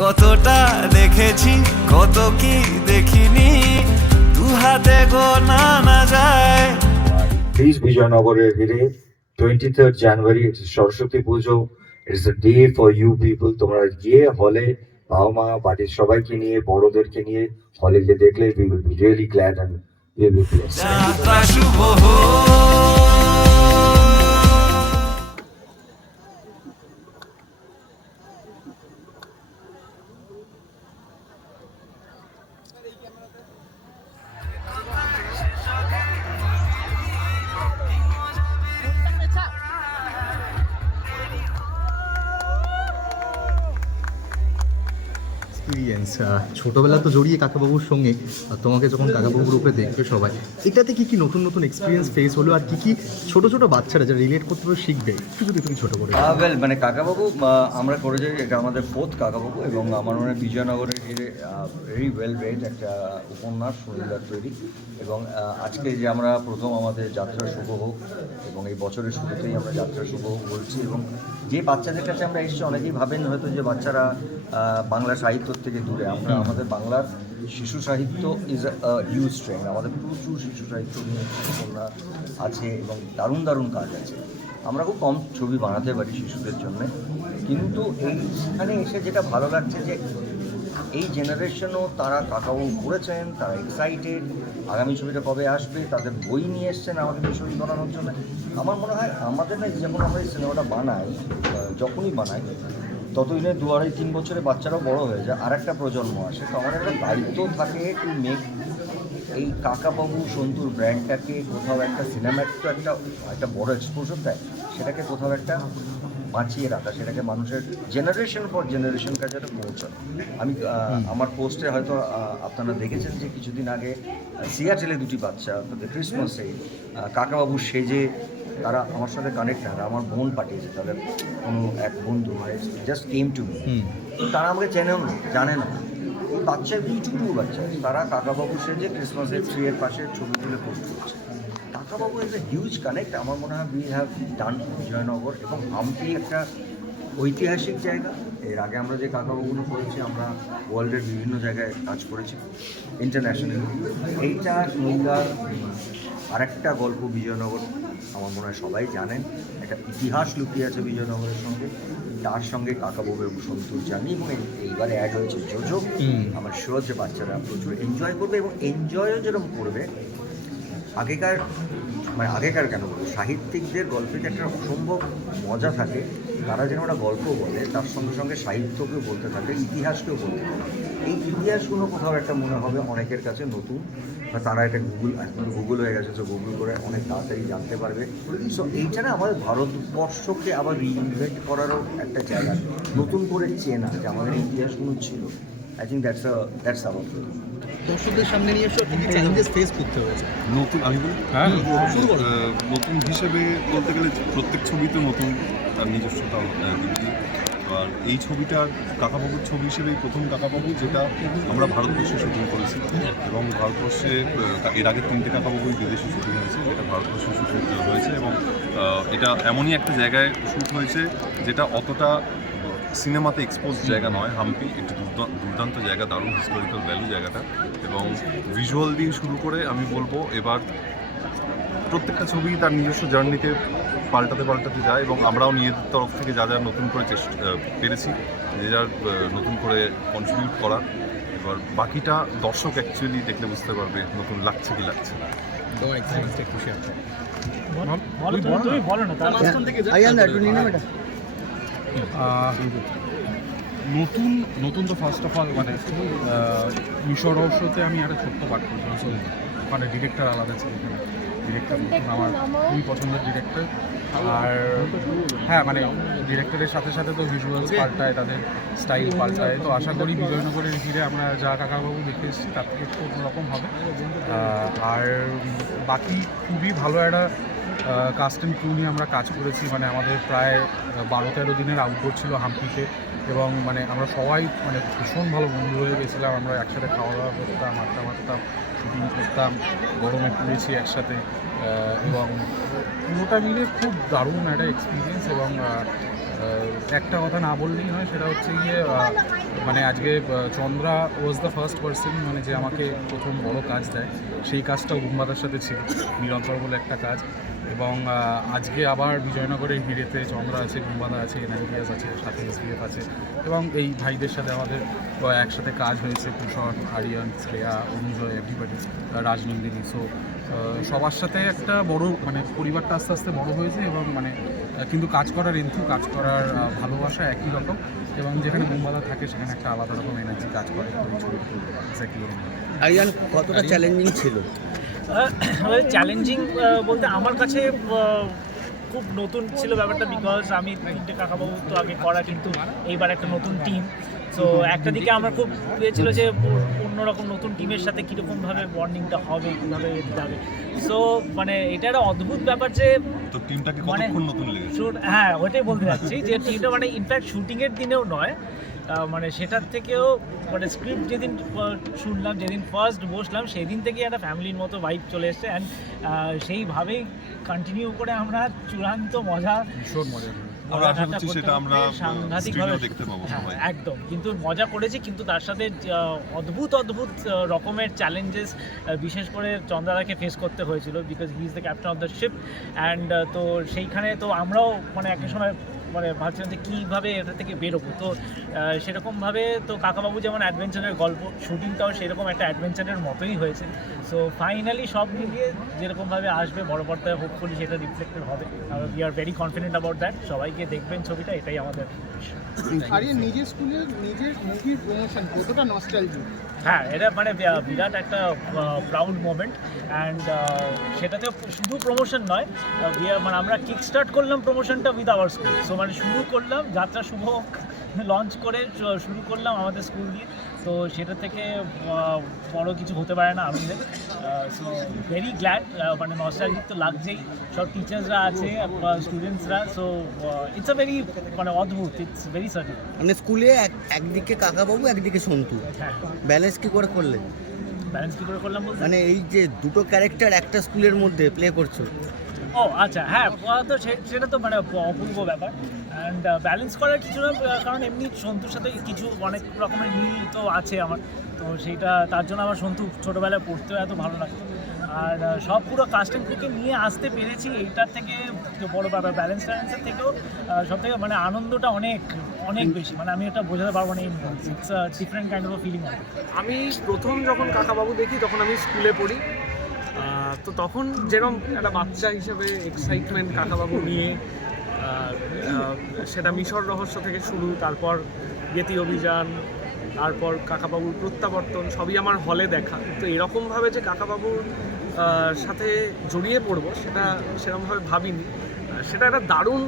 কতটা দেখেছি কত কি দেখিনি দু হাতে গোনা না যায়। প্লিজ বিজয়নগরের ভিড়ে 23rd জানুয়ারি Saraswati Pujo, it's a day for you people. তোমরা গিয়ে হলে বাবা মা বাড়ির সবাইকে নিয়ে বড়দেরকে নিয়ে হলে গিয়ে দেখলে we will be really glad and we will be blessed. যাত্রা শুভ হোক। এক্সপিরিয়েন্স ছোটোবেলা তো জড়িয়ে কাকাবাবুর সঙ্গে, আর তোমাকে যখন কাকাবাবুর রূপে দেখবে সবাই, এটাতে কি কি নতুন নতুন এক্সপিরিয়েন্স ফেস হলো, আর কি কি ছোট ছোট বাচ্চারা যারা রিলেট করতে পারে শিখবে, একটু যদি তুমি ছোটো করে। ওয়েল মানে কাকাবাবু আমরা করে যাই, এটা আমাদের 4th কাকাবাবু, এবং আমার মনে হয় বিজয়নগরের ভেরি ওয়েল রেড একটা উপন্যাস সুনীলদার তৈরি। এবং আজকে যে আমরা প্রথম আমাদের যাত্রা শুভ হোক, এবং এই বছরের শুরুতেই আমরা যাত্রা শুভ হোক বলছি। এবং যে বাচ্চাদের কাছে আমরা এসেছি, অনেকেই ভাবেন হয়তো যে বাচ্চারা বাংলা সাহিত্য থেকে দূরে। আমরা আমাদের বাংলার শিশু সাহিত্য ইজ আ হিউজ ট্রেন্ড, আমাদের প্রচুর শিশু সাহিত্য নিয়ে উপন্যাস আছে এবং দারুণ দারুণ কাজ আছে। আমরা খুব কম ছবি বানাতে পারি শিশুদের জন্য, কিন্তু এইখানে এসে যেটা ভালো লাগছে যে এই জেনারেশনও তারা কাকাবাবু করেছেন, তারা এক্সাইটেড আগামী ছবিটা কবে আসবে, তাদের বই নিয়ে এসছেন আমাদের ছবি বানানোর জন্য। আমার মনে হয় আমাদের না, যখন আমরা এই সিনেমাটা বানাই, যখনই বানাই ততদিনে 2-2.5-3 বছরে বাচ্চারাও বড় হয়ে যায়, আর একটা প্রজন্ম আসে। তো আমাদের একটা দায়িত্ব থাকে টু মেক এই কাকাবাবু সন্তুর ব্র্যান্ডটাকে কোথাও একটা সিনেমার তো একটা বড় এক্সপোজার দেয়, সেটাকে কোথাও একটা বাঁচিয়ে রাখা, সেটাকে মানুষের জেনারেশন পর জেনারেশন কাছে একটা পৌঁছানো। আমি আমার পোস্টে হয়তো আপনারা দেখেছেন যে কিছুদিন আগে সিয়াটেলে 2টি বাচ্চা তাদের ক্রিসমাসে কাকাবাবু সেজে তারা আমার সাথে কানেক্ট না, আমার বোন পাঠিয়েছে, তাদের কোনো এক বন্ধু জাস্ট কেম টু মি। তারা আমাকে চেনেও না, জানে না, এই বাচ্চা ছোটো বাচ্চা, তারা কাকাবাবু সেজে ক্রিসমাসের ট্রিয়ের পাশে ছবি তুলে পোস্ট করছে। কাকাবাবু ইজ এ হিউজ কানেক্ট। আমার মনে হয় উই হ্যাভ ডান বিজয়নগর এবং হাম্পি একটা ঐতিহাসিক জায়গা। এর আগে আমরা যে কাকাবাবুগুলো করেছি, আমরা ওয়ার্ল্ডের বিভিন্ন জায়গায় কাজ করেছি ইন্টারন্যাশনালি। এইটা সুন্দর আরেকটা গল্প বিজয়নগর, আমার মনে হয় সবাই জানেন, একটা ইতিহাস লুকিয়ে আছে বিজয়নগরের সঙ্গে। তার সঙ্গে কাকাবাবু এবং সন্তুর জানি, এবং এইবারে অ্যাড হয়েছে জোজো। আমার শিওর যে বাচ্চারা প্রচুর এনজয় করবে, এবং এনজয়ও যেরকম করবে। আগেকার কেন বলবো, সাহিত্যিকদের গল্পে যে একটা অসম্ভব মজা থাকে, তারা যেন একটা গল্প বলে তার সঙ্গে সঙ্গে সাহিত্যকেও বলতে থাকে, ইতিহাসকেও বলতে থাকে। এই ইতিহাসগুলো কোথাও একটা মনে হবে অনেকের কাছে নতুন, বা তারা একটা গুগল হয়ে গেছে, তো গুগল করে অনেক তাড়াতাড়ি জানতে পারবে। সো এইটা না আমাদের ভারতবর্ষকে আবার রিইনভেন্ট করারও একটা জায়গা, নতুন করে চেনা যে আমাদের ইতিহাসগুলো ছিল। আই থিঙ্ক দ্যাটস আওয়ার প্রথম। দর্শকদের সামনে নিয়ে এসে কি চ্যালেঞ্জেস ফেস করতে হয়েছে? নতুন আমি বলি, নতুন হিসেবে বলতে গেলে প্রত্যেক ছবিতে নতুন তার নিজস্বতা দিকে। আর এই ছবিটা কাকাবাবুর ছবি হিসেবেই প্রথম কাকাবাবু, যেটা আমরা ভারতবর্ষে শুটিং করেছি। এবং ভারতবর্ষে এর আগে 3টে কাকাবাবুই বিদেশে শুটিং হয়েছে, এটা ভারতবর্ষে শুটিং হয়েছে। এবং এটা এমনই একটা জায়গায় শ্যুট হয়েছে যেটা অতটা সিনেমাতে এক্সপোজ জায়গা নয়। হাম্পি একটি দুর্দান্ত জায়গা, দারুণ হিস্টোরিক্যাল ভ্যালু জায়গাটা। এবং ভিজুয়াল দিয়ে শুরু করে আমি বলবো এবার প্রত্যেকটা ছবি তার নিজস্ব জার্নিতে পাল্টাতে যায়, এবং আমরাও নিজেদের তরফ থেকে যা যা নতুন করে পেরেছি, যে যার নতুন করে কন্ট্রিবিউট করার। এবার বাকিটা দর্শক অ্যাকচুয়ালি দেখলে বুঝতে পারবে নতুন লাগছে কি লাগছে না। নতুন তো ফার্স্ট অফ অল মানে মিশর রহস্যতে আমি একটা ছোট্ট পাঠ করেছিলাম, মানে ডিরেক্টর আলাদা ছিল, ডিরেক্টর আমার খুবই পছন্দের ডিরেক্টর। আর হ্যাঁ, মানে ডিরেক্টরের সাথে সাথে তো ভিজুয়ালস পাল্টায়, তাদের স্টাইল পাল্টায়। তো আশা করি বিজয়নগরের ঘিরে আমরা যা কাকাবাবু দেখে এসেছি তার থেকে একটু অন্যরকম হবে। আর বাকি খুবই ভালো একটা কাস্ট অ্যান্ড ক্রু নিয়ে আমরা কাজ করেছি। মানে আমাদের প্রায় 12-13 দিনের আউটডোর ছিল হাম্পিতে, এবং মানে আমরা সবাই মানে ভীষণ ভালো বন্ধু হয়ে গেছিলাম। আমরা একসাথে খাওয়া দাওয়া করতাম, আড্ডা মারতাম, শুটিং করতাম, গরমে পড়েছি একসাথে, এবং পুরোটা মিলে খুব দারুণ একটা এক্সপিরিয়েন্স। এবং একটা কথা না বললেই নয়, সেটা হচ্ছে গিয়ে মানে আজকে Chandra was the first person মানে যে আমাকে প্রথম বড় কাজ দেয়, সেই কাজটাও বুম্বাদার সাথে ছিল, নিরন্তর বলে একটা কাজ। এবং আজকে আবার বিজয়নগরের হিরেতে চন্দ্রা আছে, বুম্বাদা আছে, এনআইডিয়াস আছে, সাথে এসবিএফ আছে, এবং এই ভাইদের সাথে আমাদের একসাথে কাজ হয়েছে, কুশন, আরিয়ান, শ্রেয়া, অনুজয়, এভরিবডি, রাজনন্দিনী। সো সবার সাথে একটা বড় মানে পরিবারটা আস্তে আস্তে বড় হয়েছে, এবং মানে কিন্তু কাজ করার কাজ করার ভালোবাসা একই রকম, এবং যেখানে বুম্বাদা থাকে সেখানে একটা আলাদা রকম এনার্জি কাজ করে। আরিয়ান কতটা চ্যালেঞ্জিং ছিল? চ্যালেঞ্জিং বলতে আমার কাছে খুব নতুন ছিল ব্যাপারটা, বিকজ আমি 3টে কাকাবাবু তো আগে করা, কিন্তু এইবার একটা নতুন টিম। সো একটা দিকে আমার খুব ছিল যে অন্যরকম নতুন টিমের সাথে কীরকমভাবে বন্ডিংটা হবে, কীভাবে যাবে। সো মানে এটা একটা অদ্ভুত ব্যাপার যে তো টিমটাকে কতক্ষণ নতুন লেগেছে? হ্যাঁ, ওইটাই বলতে চাচ্ছি যে টিমটা মানে ইনফ্যাক্ট শুটিংয়ের দিনেও নয়, মানে সেটার থেকেও মানে স্ক্রিপ্ট যেদিন শুনলাম, যেদিন ফার্স্ট বসলাম, সেই দিন থেকেই একটা ফ্যামিলির মতো ভাইব চলে এসছে। অ্যান্ড সেইভাবেই কন্টিনিউ করে আমরা চূড়ান্ত মজা, ভীষণ মজা আমরা আশা করছি সেটা আমরা সাংঘাতিকভাবে স্ক্রিনেও দেখতে পাবো সবাই। একদম, কিন্তু মজা করেছি, কিন্তু তার সাথে অদ্ভুত রকমের চ্যালেঞ্জেস বিশেষ করে চন্দ্রাদাকে ফেস করতে হয়েছিল, because he is the captain of the ship. And তো সেইখানে তো আমরাও মানে একটা সময় মানে ভাবছিলাম যে কীভাবে এটা থেকে বেরোবো। তো সেরকমভাবে তো কাকাবাবু যেমন অ্যাডভেঞ্চারের গল্প, শুটিংটাও সেরকম একটা অ্যাডভেঞ্চারের মতোই হয়েছে। সো ফাইনালি সব মিলিয়ে যেরকমভাবে আসবে বড় পর্দায়, হোপফুলি সেটা রিফ্লেক্টেড হবে। We are very confident about that. সবাইকে দেখবেন ছবিটা, এটাই আমাদের। আরে নিজের স্কুলের নিজের মুভির প্রমোশন কতটা নস্টালজি? হ্যাঁ, এটা মানে বিরাট একটা প্রাউড মোমেন্ট। অ্যান্ড সেটাতে শুধু প্রমোশন নয়, মানে আমরা কিক স্টার্ট করলাম প্রমোশনটা উইথ আওয়ার স্কুল। সো মানে শুরু করলাম যাত্রা শুভ লঞ্চ করে শুরু করলাম আমাদের স্কুল দিয়ে। তো সেটা থেকে বড় কিছু হতে পারে না আমাদের। সো ভেরি গ্ল্যাড, মানে নস্টালজিক তো লাগছেই। সব টিচার্সরা আছে, স্টুডেন্টসরা। সো ইটস আ ভেরি মানে অদ্ভুত, ইটস ভেরি সার্টেন। মানে স্কুলে একদিকে কাকাবাবু, একদিকে সন্তু, হ্যাঁ, ব্যালেন্স কি করে করলেন? ব্যালেন্স কী করে করলাম বলতে? মানে এই যে দুটো ক্যারেক্টার একটা স্কুলের মধ্যে প্লে করছো। ও আচ্ছা, হ্যাঁ, তো সেটা তো মানে অপূর্ব ব্যাপার। অ্যান্ড ব্যালেন্স করার কিছু না, কারণ এমনি সন্তুর সাথে কিছু অনেক রকমের মিল তো আছে আমার। তো সেইটা তার জন্য আমার সন্তু ছোটোবেলায় পড়তেও এত ভালো লাগতো। আর সব পুরো কাস্টিং থেকে নিয়ে আসতে পেরেছি, এইটার থেকে বড় ব্যাপার। ব্যালেন্সের থেকেও সব থেকে মানে আনন্দটা অনেক অনেক বেশি, মানে আমি এটা বোঝাতে পারবো না। It's different kind of feeling. আমি প্রথম যখন কাকাবাবু দেখি তখন আমি স্কুলে পড়ি। তো তখন যেরকম একটা বাচ্চা হিসেবে এক্সাইটমেন্ট কাকাবাবু নিয়ে, সেটা মিশর রহস্য থেকে শুরু, তারপর গেতি অভিযান, তারপর কাকাবাবুর প্রত্যাবর্তন, সবই আমার হলে দেখা। তো এরকমভাবে যে কাকাবাবুর সাথে জড়িয়ে পড়বো সেটা সেরকমভাবে ভাবিনি। সেটা একটা দারুণ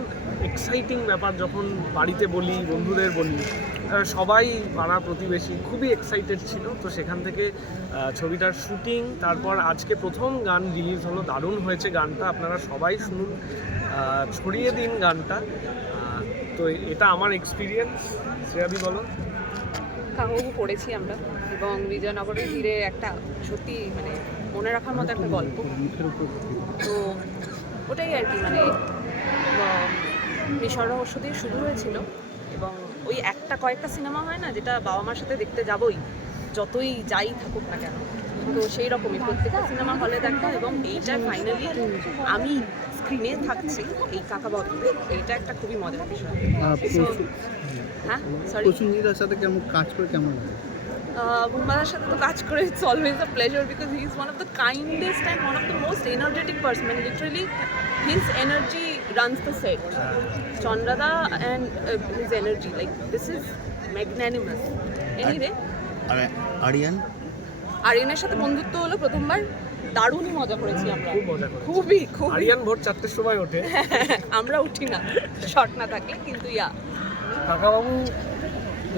এক্সাইটিং ব্যাপার। যখন বাড়িতে বলি, বন্ধুদের বলি, সবাই পাড়া প্রতিবেশী খুবই এক্সাইটেড ছিল। তো সেখান থেকে ছবিটার শুটিং, তারপর আজকে প্রথম গান রিলিজ হলো, দারুণ হয়েছে গানটা, আপনারা সবাই শুনুন, ছড়িয়ে দিন গানটা। তো এটা আমার এক্সপিরিয়েন্স। শ্রেয়াদি বলো। কাকাবাবু পড়েছি আমরা, এবং বিজয়নগরের ঘিরে একটা সত্যি মানে মনে রাখার মতো একটা গল্প। তো ওটাই আর কি, মানে মিশর রহস্য দিয়ে শুরু হয়েছিল, এবং ওই কয়েকটা সিনেমা হয় না যেটা বাবা মার সাথে দেখতে যাবই, যতই যাই থাকুক না কেন। তো সেই রকমই প্রত্যেকটা সিনেমা হলে দেখা, এবং এইটা ফাইনালি আমি স্ক্রিনে থাকছি এই কাকাবাবু, এইটা একটা খুবই মজার বিষয়। হ্যাঁ, সরি, প্রসূনজিদার সাথে কেমন কাজ করে কেমন লাগে? বুম্বাদার সাথে তো কাজ করে it's always a pleasure, because he is one of the kindest and one of the most energetic person. মানে literally his energy runs the set. চন্দ্রাদা and his energy, like this is magnanimous. Anyway, আরিয়ানের সাথে বন্ধুত্ব হলো প্রথমবার, দারুণই মজা করেছি আমরা, খুব মজা করেছি। খুবই। আরিয়ান ভোর 4টের সময় ওঠে, আমরা উঠি না শর্ট না থাকলে, কিন্তু কাকাবাবু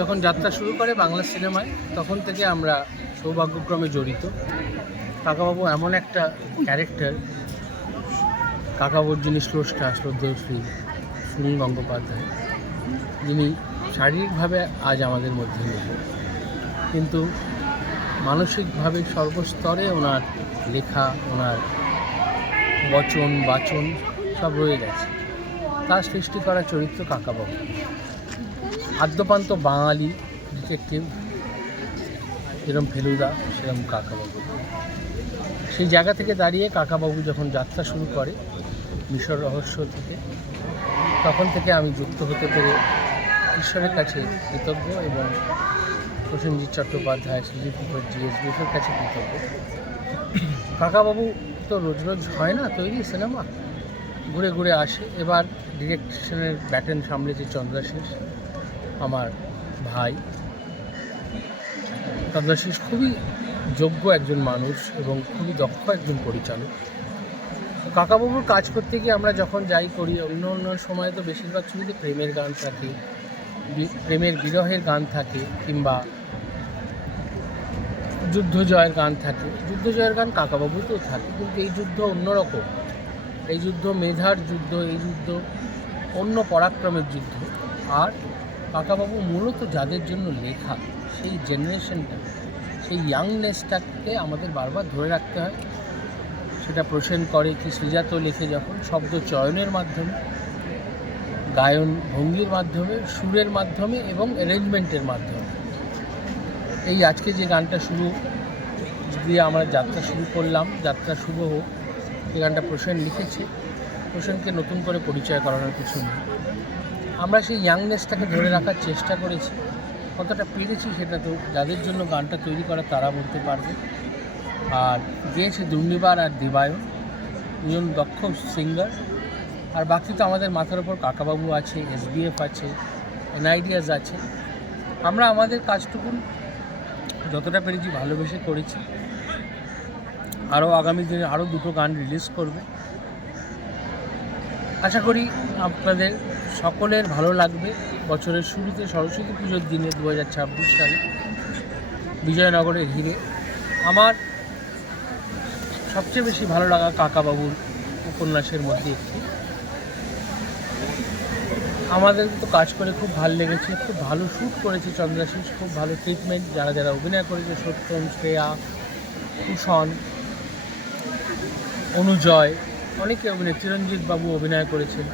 যখন যাত্রা শুরু করে বাংলা সিনেমায়, তখন থেকে আমরা সৌভাগ্যক্রমে জড়িত। কাকাবাবু এমন একটা ক্যারেক্টার, কাকাবাবুর যিনি স্রষ্টা, শ্রদ্ধেয় শ্রী সুনীল গঙ্গোপাধ্যায়, যিনি শারীরিকভাবে আজ আমাদের মধ্যে নেই, কিন্তু মানসিকভাবে সর্বস্তরে ওনার লেখা, ওনার বচন বাচন সব রয়ে গেছে। তার সৃষ্টি করা চরিত্র কাকাবাবু, আদ্যপান্ত বাঙালি, ডিটেকটিভ, যেরকম ফেলুদা সেরকম কাকাবাবু। সেই জায়গা থেকে দাঁড়িয়ে কাকাবাবু যখন যাত্রা শুরু করে মিশর রহস্য থেকে, তখন থেকে আমি যুক্ত হতে পেরে ঈশ্বরের কাছে কৃতজ্ঞ এবং প্রসেনজিৎ চট্টোপাধ্যায়, সুজিত মুখার্জি, এসবিএফের কাছে কৃতজ্ঞ। কাকাবাবু তো রোজ রোজ হয় না তৈরি সিনেমা, ঘুরে ঘুরে আসে। এবার ডিরেকশনের ব্যাটন সামলেছে চন্দ্রাশিস, আমার ভাই। চন্দ্রাশিস খুবই যোগ্য একজন মানুষ এবং খুবই দক্ষ একজন পরিচালক। কাকাবাবুর কাজ করতে গিয়ে আমরা যখন যাই করি, অন্য অন্য সময় তো বেশিরভাগ ছবিতে প্রেমের গান থাকে, প্রেমের বিরহের গান থাকে, কিংবা যুদ্ধ জয়ের গান থাকে। যুদ্ধ জয়ের গান কাকাবাবুতেও থাকে, কিন্তু এই যুদ্ধ অন্যরকম। এই যুদ্ধ মেধার যুদ্ধ, এই যুদ্ধ অন্য পরাক্রমের যুদ্ধ। আর কাকাবাবু মূলত যাদের জন্য লেখা, সেই জেনারেশনটা, সেই ইয়াংনেসটাকে আমাদের বারবার ধরে রাখতে হয়। সেটা প্রসেন করে কি শ্রীজাতও লেখে যখন, শব্দ চয়নের মাধ্যমে, গায়ন ভঙ্গির মাধ্যমে, সুরের মাধ্যমে এবং অ্যারেঞ্জমেন্টের মাধ্যমে। এই আজকে যে গানটা শুরু দিয়ে আমরা যাত্রা শুরু করলাম, যাত্রা শুভ হোক, এই গানটা প্রসেন লিখেছে। প্রসেনকে নতুন করে পরিচয় করানোর কিছু নেই। আমরা সেই ইয়াংনেসটাকে ধরে রাখার চেষ্টা করেছি, কতটা পেরেছি সেটা তো যাদের জন্য গানটা তৈরি করা তারা বলতে পারবে। আর গেয়েছে দুর্নিবার আর দেবায়ন, দুজন দক্ষ সিঙ্গার। আর বাকি তো আমাদের মাথার ওপর কাকাবাবু আছে, এসবিএফ আছে, এনআইডিয়াস আছে। আমরা আমাদের কাজটুকু যতটা পেরেছি ভালোবেসে করেছি। আরও আগামী দিনে আরও দুটো গান রিলিজ করবে। আশা করি আপনাদের সকলের ভালো লাগবে। বছরের শুরুতে সরস্বতী পুজোর দিনে 2026 সালে বিজয়নগরের হিরে আমার সবচেয়ে বেশি ভালো লাগা কাকাবাবুর উপন্যাসের মধ্যে একটি। আমাদের তো কাজ করে খুব ভালো লেগেছে, খুব ভালো শ্যুট করেছে চন্দ্রাশিস, খুব ভালো ট্রিটমেন্ট। যারা যারা অভিনয় করেছে, সত্যম, শ্রেয়া, কুষণ, অনুজয়, অনেকে অভিনয়, চিরঞ্জিত বাবু অভিনয় করেছেন।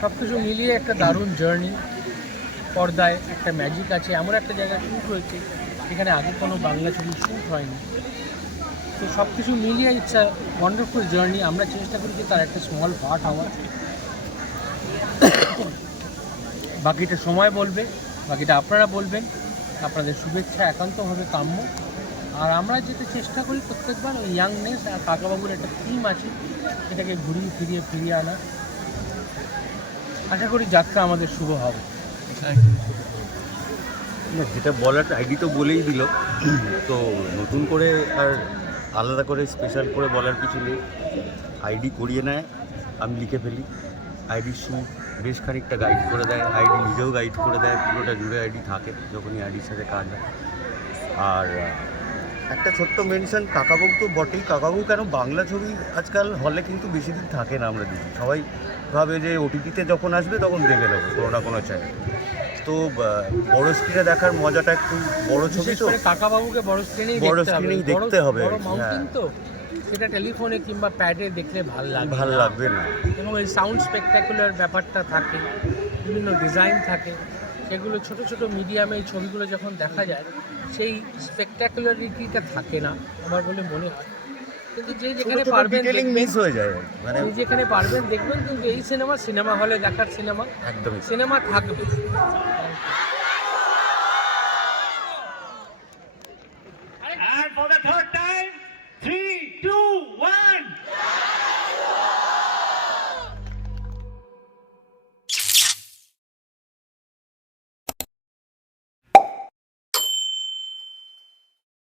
সব কিছু মিলিয়ে একটা দারুণ জার্নি। পর্দায় একটা ম্যাজিক আছে, এমন একটা জায়গায় শ্যুট হয়েছে যেখানে আগে কোনো বাংলা ছবি শ্যুট হয়নি। তো সব কিছু মিলিয়ে ইটস আ ওয়ান্ডারফুল জার্নি। আমরা চেষ্টা করি যে তার একটা স্মল পার্ট হওয়ার। বাকিটা সময় বলবে, বাকিটা আপনারা বলবেন। আপনাদের শুভেচ্ছা একান্তভাবে কাম্য। আর আমরা যেটা চেষ্টা করি প্রত্যেকবার ওই ইয়াংনেস আর কাকাবাবুর একটা থিম আছে, সেটাকে ঘুরিয়ে ফিরিয়ে আনা। আশা করি যাত্রা আমাদের শুভ হবে। যেটা বলার আইডি তো বলেই দিল, তো নতুন করে আর আলাদা করে স্পেশাল করে বলার কিছু নেই। আইডি করিয়ে নেয়, আমি লিখে ফেলি। আইডির শ্যুট বেশ খানিকটা গাইড করে দেয়, আইডি নিজেও গাইড করে দেয়, পুরোটা জুড়ে আইডি থাকে যখনই আইডির সাথে কাজ হয়। আর একটা ছোট্ট মেনশন, কাকাবাবু তো বটেই। কাকাবাবু কেন, বাংলা ছবি আজকাল হলে কিন্তু বেশি দিন থাকে না, আমরা দেখি। সবাই ভাবে যে ওটিটিতে যখন আসবে তখন দেখে নেবো কোনো না কোনো চ্যানেল। তো বড় স্ক্রিনে দেখার মজাটা একটু, বড় ছবি তো কাকাবাবুকে বড় স্ক্রিনেই দেখতে হবে। তো সেটা টেলিফোনে কিংবা প্যাডে দেখলে ভালো লাগবে না। এবং এই সাউন্ড স্পেকটাকুলার ব্যাপারটা থাকে, বিভিন্ন ডিজাইন থাকে, সেগুলো ছোট ছোট মিডিয়ামে এই ছবিগুলো যখন দেখা যায় সেই স্পেকটাকুলারিটিটা থাকে না আমার বলে মনে হয়। কিন্তু যে যেখানে পারবেন মিস হয়ে যায়, মানে যেখানে পারবেন দেখবেন। কিন্তু এই সিনেমা হলে দেখার সিনেমা, একদমই সিনেমা থাকবে।